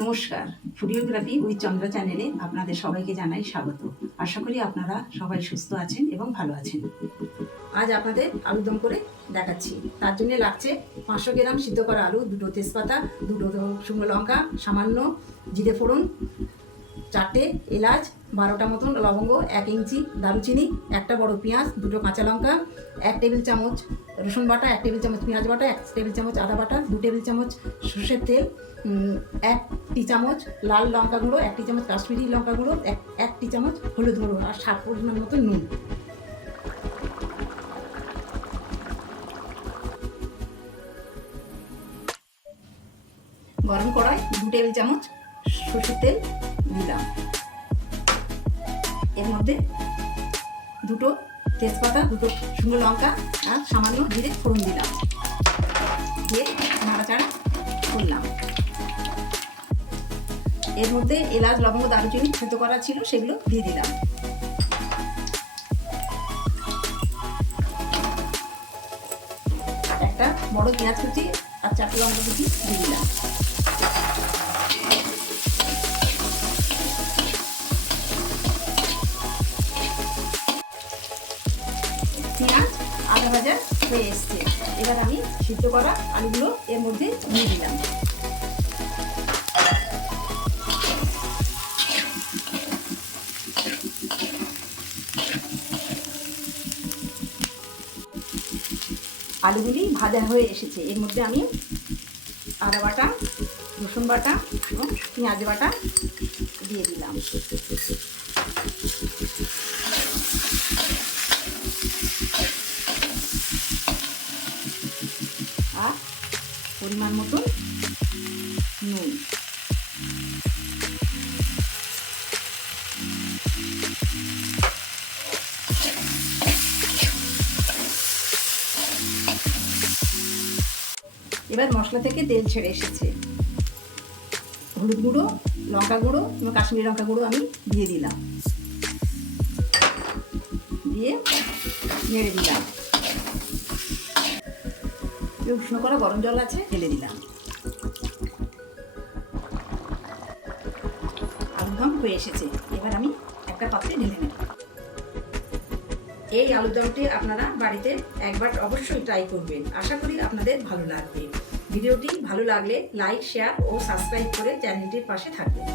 নমস্কার। ফুডিওগ্রাফি উইথ চন্দ্রা চ্যানেলে আপনাদের সবাইকে জানাই স্বাগত। আশা করি আপনারা সবাই সুস্থ আছেন এবং ভালো আছেন। আজ আপনাদের আলুদম করে দেখাচ্ছি। তার জন্য লাগছে পাঁচশো গ্রাম সিদ্ধ করা আলু, দুটো তেজপাতা, দুটো শুকনো লঙ্কা, সামান্য জিরে ফোড়ন, চারটে এলাচ বারোটা মতন লবঙ্গ এক ইঞ্চি দারুচিনি একটা বড় পেঁয়াজ দুটো কাঁচা লঙ্কা এক টেবিল চামচ রসুন বাটা এক টেবিল চামচ পেঁয়াজ বাটা এক টেবিল চামচ আদা বাটা দু টেবিল চামচ সর্ষের তেল উম, একটি চামচ লাল লঙ্কা গুঁড়ো একটি চামচ কাশ্মীরি লঙ্কা গুঁড়ো এক একটি চামচ হলুদ গুঁড়ো আর সাত পরিমাণ মতো নুন। গরম কড়াই দু টেবিল চামচ সর্ষের তেল দিলাম। এর মধ্যে দুটো তেজপাতা, দুটো শুকনো লঙ্কা আর সামান্য জিরে ফোড়ন দিলাম। দিয়ে নাড়াচাড়া করলাম। এর মধ্যে এলাচ, লবঙ্গ, দারুচিনি সেদ্ধ করা ছিল, সেগুলো দিয়ে দিলাম। একটা বড় পেঁয়াজ কুচি আর চারটে লঙ্কা কুচি দিয়ে দিলাম। আদা ভাজা হয়ে এসছে। এবার আমি সিদ্ধ করা আলুগুলো এর মধ্যে দিয়ে দিলাম। আলুগুলি ভাজা হয়ে এসেছে। এর মধ্যে আমি আদা বাটা, রসুন বাটা এবং পেঁয়াজ বাটা দিয়ে দিলাম। পরিমাণ মতন নুন। এবার মশলা থেকে তেল ছেড়ে এসেছে। হলুদ গুঁড়ো, লঙ্কা গুঁড়ো এবং কাশ্মীরি লঙ্কা গুঁড়ো আমি দিয়ে দিলাম। দিয়ে নেড়ে দিলাম। এই উষ্ণ করা গরম জল আছে, ঢেলে দিলাম। আলুদম হয়ে এসেছে। এবার আমি একটা পাত্রে ঢেলে নেব। এই আলুদমটি আপনারা বাড়িতে একবার অবশ্যই ট্রাই করবেন। আশা করি আপনাদের ভালো লাগবে। ভিডিওটি ভালো লাগলে লাইক শেয়ার ও সাবস্ক্রাইব করে চ্যানেলটির পাশে থাকবেন।